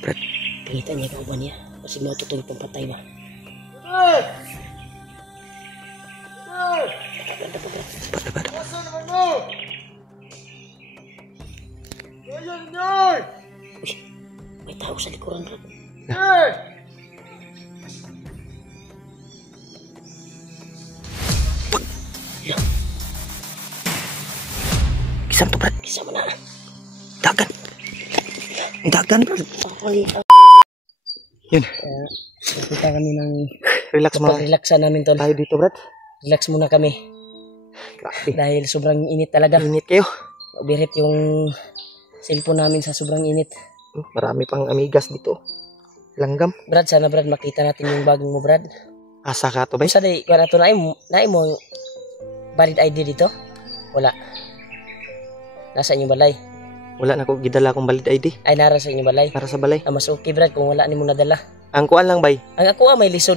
Brad. Kita niya kauban niya. Kasi matutong pampatay ba? Brad. Uy, may tao sa likuran, Brad. Kisam to, Brad. Isa mo na. Dagan. Dagan, Brad. Yun. Nakita kami ng Relax mo. pag-relaxa namin, tol. Tayo dito, Brad. Relax muna kami. Grabe. Dahil sobrang init talaga. Init kayo. Birit yung cellphone namin sa sobrang init. Marami pang amigas dito. Langgam. Brad, sana Brad, makita natin yung bagong mo, Brad. Asa ka to, bay? Basta day, kung ito naay mo valid ID dito? Wala. Nasa inyong balay. Wala na ko gidala akong valid ID. Ay, nara sa inyong balay. Para sa balay. Mas okay, Brad, kung wala ni mo nadala. Ang kuan lang, bay. Ang ako may lisod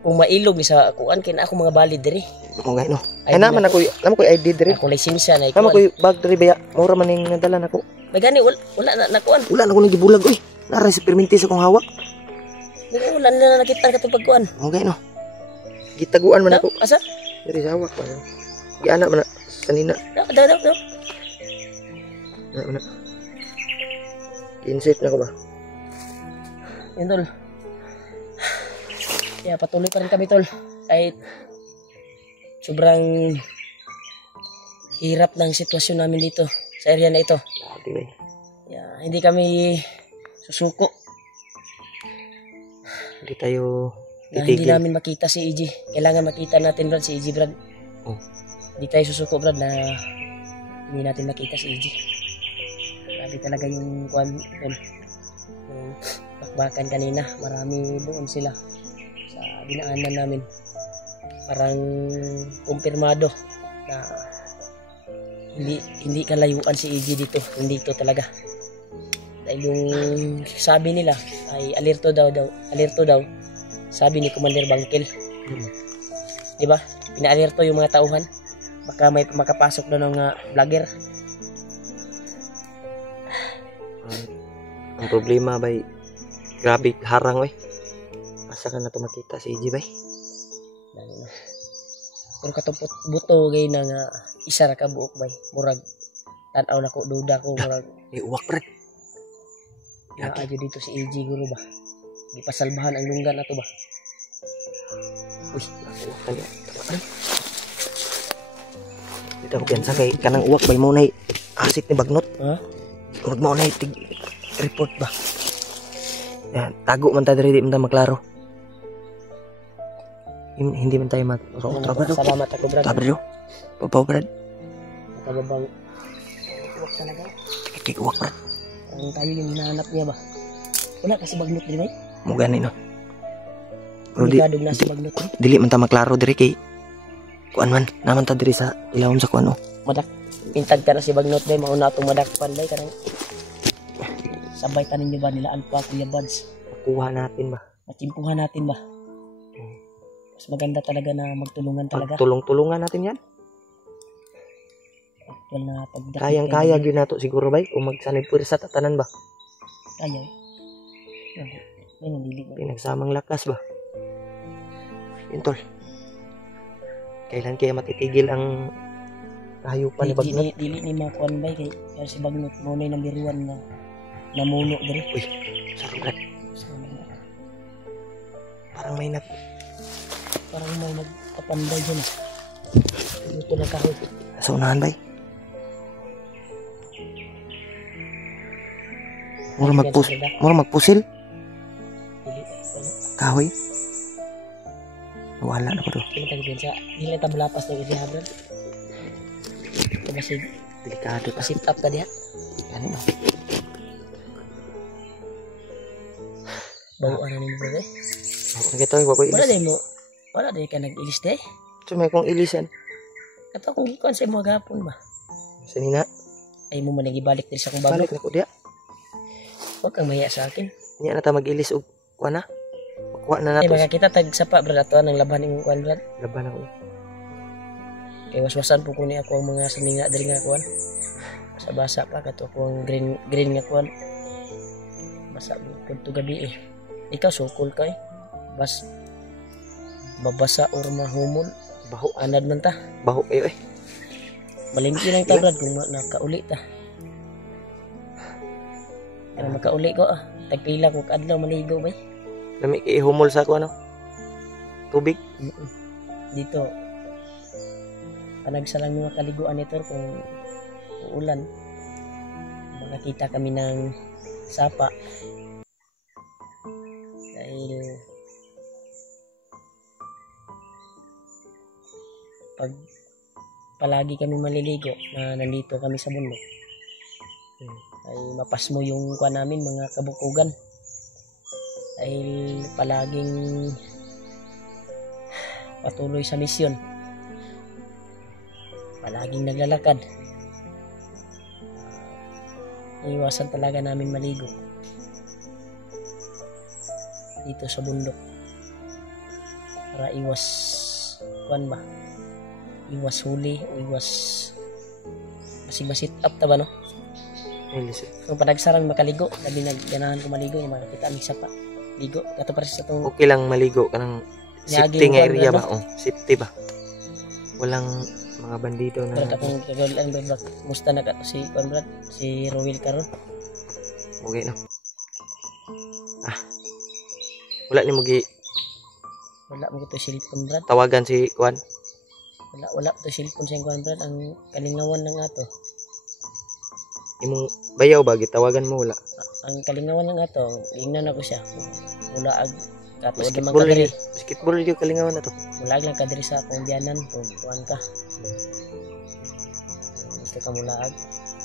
kung mailog ni sa kuan kin ako mga valid diri. Mo gay no. Ay naman ako ID diri. Ako lisensya na Naman ikuan. ko bag diri baya. Mura man ning nadala nako. Magani wala na nakuan. Wala na ko ning gibulag oy. Nara si perminti sa kong hawak. Wala na nakita ka tong pagkuan. Mo gay no. Gitaguan man ako. Asa? Diri sa hawak pa. Giana man kanina. Daw. Na. Insert na ko ba? Yan, tol. Kaya patuloy pa rin kami, tol. Kahit sobrang hirap ng sitwasyon namin dito sa area na ito. Yeah, hindi kami susuko. Hindi tayo Hindi namin makita si EG. Kailangan makita natin, Brad, si EG, Brad. Oh. Hindi tayo susuko, Brad, na hindi natin makita si EG. Grabe talaga yung kwan, tol. Yung bakbakan kanina. Marami doon sila sa dinaanan namin. Parang kumpirmado na hindi kalayuan si EG dito. Hindi ito talaga. Dahil yung sabi nila ay alerto daw. Sabi ni Commander Bangkel. Di ba? Pina-alerto yung mga tauhan. Baka may makapasok doon ng vlogger. Ang problema bay, grabe harang oy. Asa ka na to makita si EG bay? Pero katupot buto gay na nga isa ra ka buok bay. Murag tan-aw na ko duda ko murag Uwak pred. ajo dito si EG guro ba. Gipasalbahan ang lunggan ato ba. Uy, uwak kali. Dito ko piansa kay kanang uwak bay mo nay asit ni bagnot. Ha? Murag mo nay tig report ba. Yan, tago man ta diri di man ta maklaro. Hindi man tayo mag-trabaho. Salamat ako, Brad. Trabaho. Papaw, Brad. Nakababang uwak talaga. Kik uwak, Brad. Ang tayo yung hinahanap niya ba? Wala kasi bagnot din bay. Mo gani no. Pero Delikado na si bagnot. Dili man ta maklaro diri kay kuan man naman ta diri sa ilawom sa kuan Madak pintag ka na si bagnot bay mauna atong madakpan bay kanang sabay tanin niyo ba nila Alpha Kuya Buds. Kuha natin ba? Matimpuhan natin ba? Mas maganda talaga na magtulungan talaga. Tulong-tulungan natin yan. Actual na pagdakip. Kayang-kaya gyud nato siguro bay kung magsanib pwersa tatanan ba. Kaya. Ayun, dili ba? Pinagsamang lakas ba? Yun tol. Kailan kaya matitigil ang kahayupan ni bagnot? Dili ni makuan bay kay si bagnot mo na number 1 na namuno diri. Uy, sarap. Parang may nagkapanday dyan. Ito na kahoy. Sa unahan bay. Mura magpusil. Kahoy. Wala na ko do. Dili ta balapas na iri habran. Ito ba si Delikado pa. sit up ka diha? Ano? Bawa na ni mo eh. Kita ko ilis. Wala din ka nag-ilis de. May kong ilisan. Kato kung gikuan sa imo gapon ba. Sanina. Ay mo man nagibalik diri sa kong bago. Balik na ko diya. Huwag kang maya sa akin. Niya na ta mag-ilis og kuan na. Kuha na Ay nato. baka kita tag sapa brad ato nang laban ning kuan brad. Laban ako. Kay waswasan po ko ni ako ang mga sanina diri nga kuan. Basa-basa pa kato ko ang green nga kuan. basa bukod to gabi eh. Ikaw sukol ka eh. Babasa or mahumol. Baho. Anad man ta. Baho kayo eh. Malingki lang ta brad kung nakauli ta. Kaya makauli ko ah. Tagpila ko kadlaw maligo ba? Lami kay humol sa ako ano? Tubig. Dito. Panagsalang mga kaliguan nito kung uulan. Makakita kami ng sapa. Dahil pag palagi kami maliligo na nandito kami sa bundok ay mapasmo yung kuha namin mga kabukugan dahil palaging patuloy sa misyon, palaging naglalakad. Iwasan talaga namin maligo dito sa bundok para iwas huli o iwas masit up taba no. So panagsarang makaligo labi nagganahan ko maligo yung makakita aming sapa ligo kato para sa itong okay lang maligo ka ng safety nga area ba? Oh, safety ba? Walang mga bandido na pero akong kagalaan ba musta na kato si Conrad si Rowil karon okay no. Wala ni mo wala mo to cellphone Brad tawagan si Kuan. Wala to cellphone sa Kuan Brad ang kalingawan ng ato. Imong bayaw ba gitawagan mo wala? Ang kalingawan ng ato, ingnan ako siya. Mula ag kato basketball yung kalingawan na to. Mula ag lang kadiri sa akong biyanan kung kuan ka. Gusto ka mula ag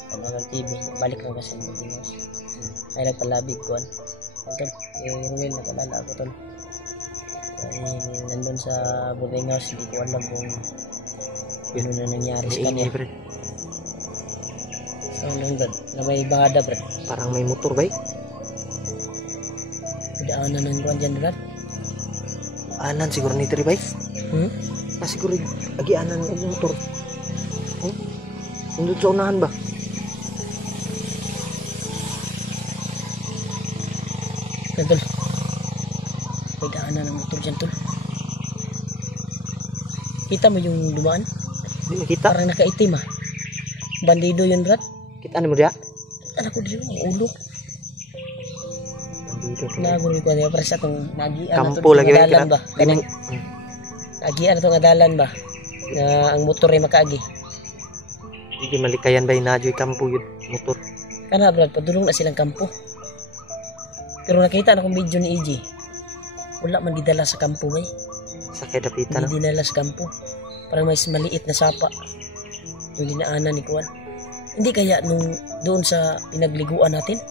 ang TV, balik lang kasi ng Pilipinas. Ay nagpalabig kuan. Uncle, Ruel nakalala ako tol. Nandun sa boarding house, hindi ko alam kung ano na nangyari sa kanya. So, Brad, na may bangada, Brad. Parang may motor ba eh? Daanan ng kuwan dyan, Brad. Anan siguro nito ba eh? Siguro lagi anan ng motor. Nandun sa unahan ba? Tol, may daanan ng motor dyan, tol. Kita mo yung dumaan? Hindi makita. Parang nakaitim ah. Bandido yun, Brad. Kita mo diya? Anak ko dito, ang ulo. Bandido. Naguri ko niya, para sa itong nagian na Kampo lagi ito ba? Nagian na itong adalan ba? Na ang motor ay makaagi. Hindi malikayan ba yung nadyo'y kampo yun, motor? Kana, Brad, padulong na silang kampo. Pero nakita na kong video ni EJ. Wala man didala sa kampo may. Sakay dapitan no? Hindi dinala sa kampo. Parang may maliit na sapa. Yung dinaanan ni Kuan. Hindi kaya nung doon sa pinagliguan natin?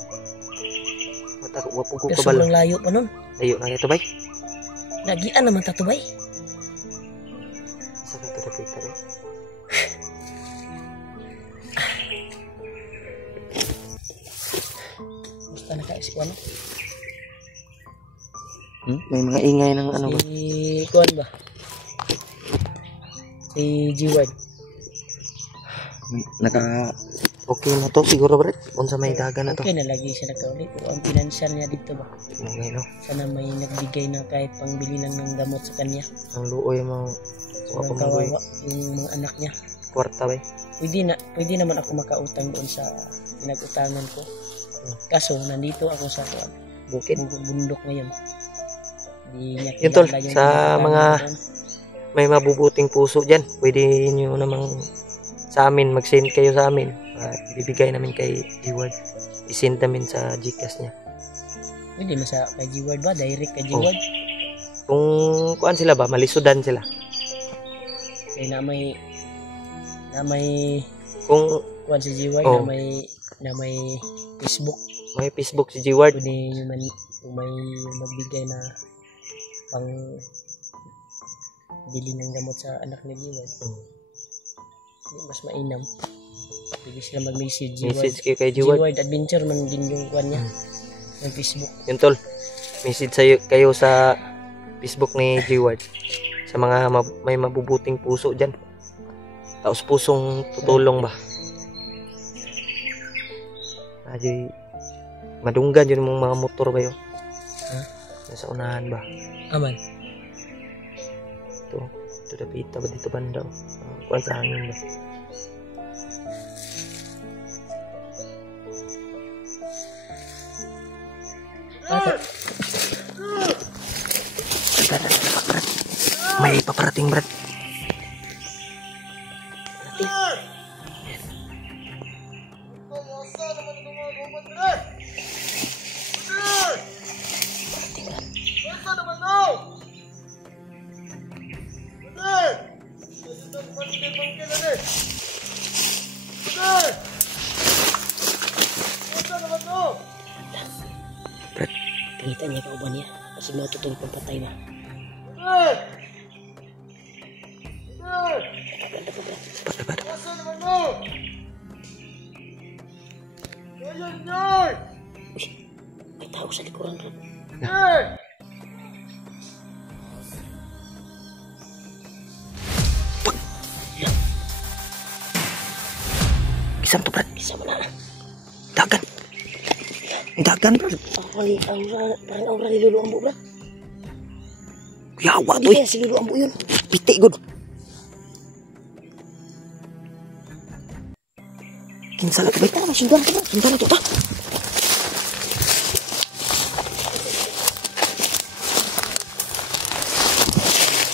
Wapog ko Pero kabalo. sobrang layo pa nun. Layo na ito ba? Nagian naman tato bay. Sakay dapitan no? Basta na kaya si Kuan. May mga ingay ng ano ba? Si Kuan ba? Si G-Ward. Naka okay na to siguro Brad. Kung sa may daga na to. Okay na lagi siya nagkauli. Pero ang financial niya dito ba? Okay no? Sana may nagbigay na kahit pangbili lang ng gamot sa kanya. Ang luoy mo. Sobrang kawawa yung mga anak niya. Kwarta ba? Pwede naman ako makautang doon sa pinag-utangan ko. Kaso nandito ako sa Bukid. bundok ngayon. Di niya Yun tol, kilala yung sa pinag-utangan mga ko doon. may mabubuting puso dyan, pwede nyo namang sa amin, mag-send kayo sa amin. Ibibigay namin kay G-Ward. I-send namin sa Gcash niya. Pwede mo sa kay G-Ward ba? Direct kay G-Ward? Kung kuan sila ba, malisudan sila. Kaya na may Kung kuan si G-Ward na may Facebook. may Facebook si G-Ward, Pwede nyo man kung may magbigay na pang bili ng gamot sa anak ni G-Ward. Mas mainam. Pwede sila mag-message message kayo kay G-Ward. G-Ward Adventure man din yung kuan niya ng Facebook. Yun tol, message kayo sa Facebook ni G-Ward. Sa mga may mabubuting puso dyan. Taos pusong tutulong ba? Ajoy Madunggan yun mong mga motor ba yun? Ha? Nasa unahan ba? Aman. Ito dapita ba dito banda? Kuwan sa hangin ba? May paparating, Brad. Kita niya kauban niya. Kasi matutulog pang patay na. Uy, may tao sa likuran, Brad. Isang to, Brad. Isa mo na. Dagan. Dagan, Brad. Parang aura ni Lulu Ambo, Brad. Yawa to, Hindi kaya si Lulu Ambo yun. Piti, good. Kinsa lagi, bay. Tara, sundan ka, Brad. Sundan na to, ta.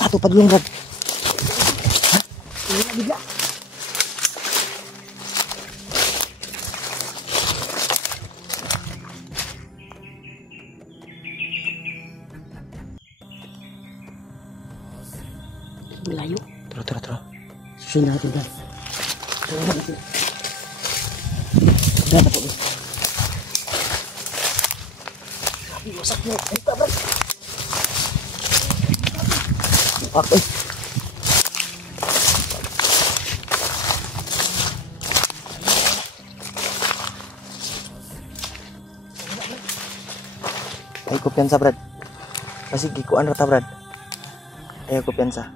Ato, padulong, Brad. Hindi na bigla. Malayo. Tara. Susunod natin, Brad. Susunod natin. Brad, ako. Sabi, wasak mo. Ano ka, Brad? Ako, eh. Ay, kumpiyansa, Brad. Kasi gikuan rata, Brad. Ay, kumpiyansa.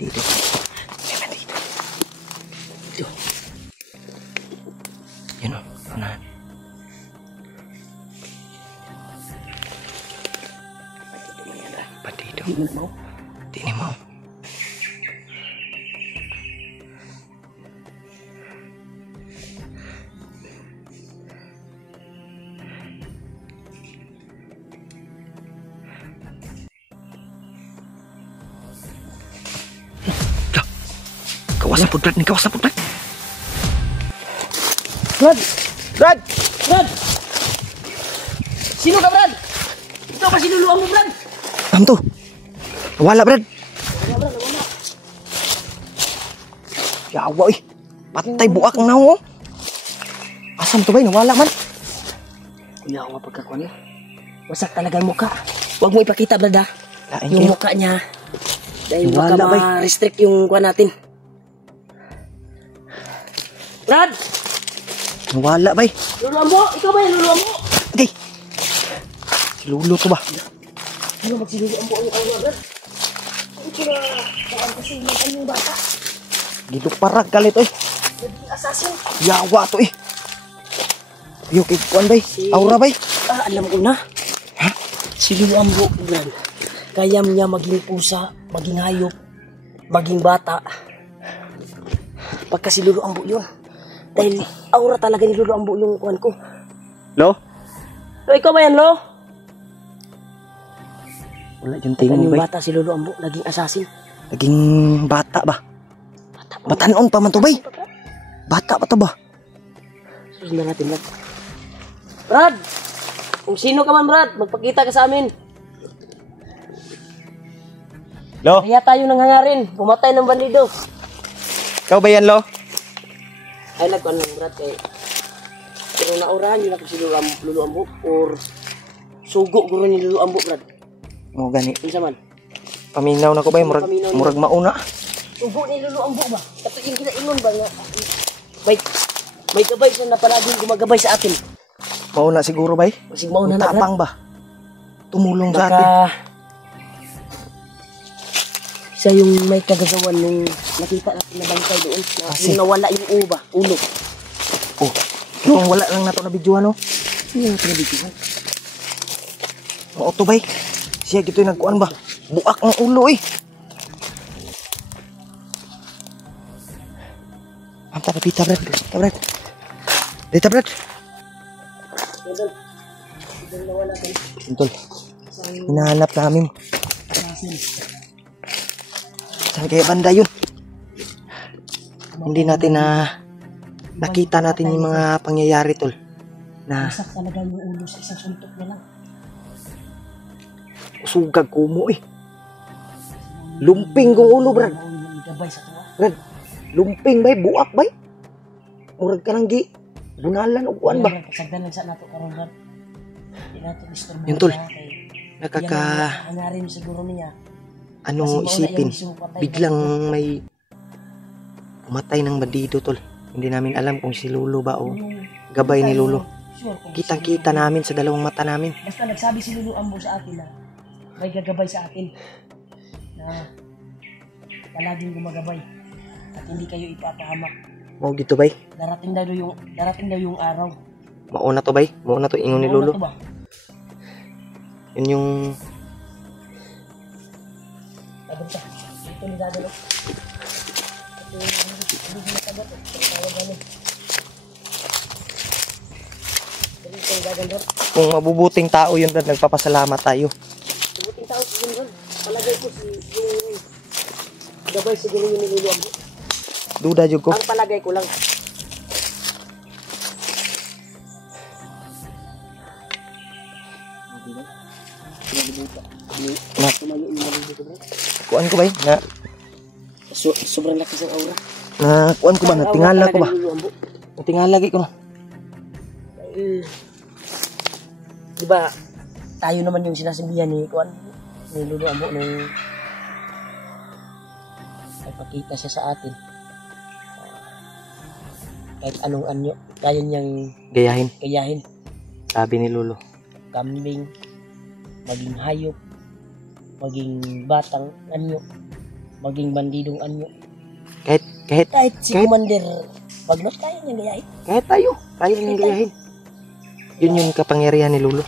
Dito. Yun o, unahan. Bandido. Hindi mo na mau. Di ni mau. Kawasan po, Brad. Kawasan po, Brad. Brad! Brad! Brad! Sino ka, Brad? Ikaw ba sinuluan mo, Brad? Am to. Wala, Brad. Wala, wala. Yawa, eh. Patay buak ang naong, oh. Asam to ba? Nawala man. Kuya, ako pagkakuan niya. Wasak talaga ang mukha. Huwag mo ipakita, Brad, ha? Lain Yung kayo. mukha niya. Dahil baka Wala, bay. ma-restrict yung kuha natin. Brad! Nawala, bay. Luluambo! Ikaw ba yung luluambo? Hindi. Si Lulo to ba? Ano magsiluluambo ang aura, Brad? Hindi ko na kaya kasi naman yung bata. Gidok parag galit, oy. Naging assassin. Yawa to, eh. Yo, kay kuan, bay. Aura, bay. Alam ko na. Ha? Si Luluambo, Brad. Kaya niya maging pusa, maging hayop, maging bata. Pagka si Luluambo yun. Dahil aura talaga ni Luluambo yung kuhan ko. Lo? So, ikaw ba yan, Lo? Wala yung Tingnan tingin, yung bay. bata si Luluambo, naging assassin. Naging bata ba? Bata pa. Batanon pa man to, bay. Bata pa to ba? Susunod na natin, Brad. Brad! Kung sino ka man, Brad, magpakita ka sa amin. Lo? Kaya tayo nang hangarin, pumatay ng bandido. Ikaw ba yan, Lo? Ay, nagkuhan lang, Brad, kay Pero naurahan yun ako si Lulu Ambo or sugo guro ni Lulu Ambo, Brad. Mo gani. Unsa man? Paminaw na ko bay Paminaw murag mauna. Sugo ni Lulu Ambo ba? Kato yung kinaingon ba nga may gabay siya na palaging gumagabay sa atin. Mauna siguro bay. Masig mauna na, Brad. Tapang ba? Tumulong sa atin. Baka siya yung may kagagawan nung nakita natin na bangkay doon. Yung nawala yung ulo. Oh, kung wala lang nato na video ano. Hindi natin nabitihan. Mao to bay. Siya gito nagkuan ba? Buak ang ulo eh. Amta na pita Brad. Dita Brad. Doon nawala tayo. Tol. Hinahanap namin. Saan kaya banda yun? Hindi natin nakita natin yung mga pangyayari tol. Na Masak talaga yung ulo sa isang suntok na lang. sugag kumo eh. Lumping kong ulo Brad. Gabay sa tuwa. Brad, lumping bay, buak bay. Murag ka nang bunalan o kuan ba? Kasagdan lang sa nato karon Brad. Hindi natin istorbo. Yun, tol. Nakaka Hangarin siguro niya. ano isipin. Biglang may pumatay ng bandido tol. Hindi namin alam kung si Lolo ba o gabay ni Lolo. Kitang-kita namin sa dalawang mata namin. Basta nagsabi si Lulu Ambo sa atin na may gagabay sa atin na palaging gumagabay at hindi kayo ipapahamak. Mo gito bay? Darating daw yung araw. Mauna to bay? Mauna to ingon ni Mauna Lolo. to ba? Yun yung Sagot ka. Ito ni Dadalo. Ito yung hindi nasagot. Tawag ano. Ito yung gagandot. kung mabubuting tao yun Brad, nagpapasalamat tayo. Mabuting tao si Jun. Palagay ko si yung gabay siguro yung niluluwag. Duda jud ko. Ang palagay ko lang. Na Tumayo yung malungkot ko, bro. kuan ko bay? Na Sobrang lakas ng aura. kuan ko ba? Natingala ko ba? Niluluwag. Natingala lagi ko na. Di ba, tayo naman yung sinasabihan ni Kuan, ni Lulu Ambo nung ay pakita siya sa atin. Kahit anong anyo, kaya niyang Gayahin. kayahin. Sabi ni Lolo. Kambing, maging hayop, maging batang anyo, maging bandidong anyo. Kahit Si Commander Bagnot, kaya niyang gayahin. kahit tayo nang gayahin. Yun yung kapangyarihan ni Lolo.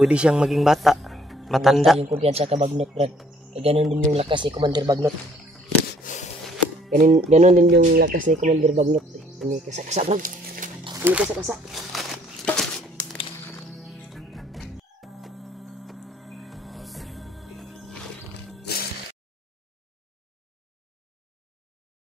Pwede siyang maging bata, matanda. Yung kumpiyansa ka Bagnot, Brad. Ganun din yung lakas ni Commander Bagnot. Ganun din yung lakas ni Commander Bagnot. Ini kasa-kasa, Brad. Ini kasa-kasa.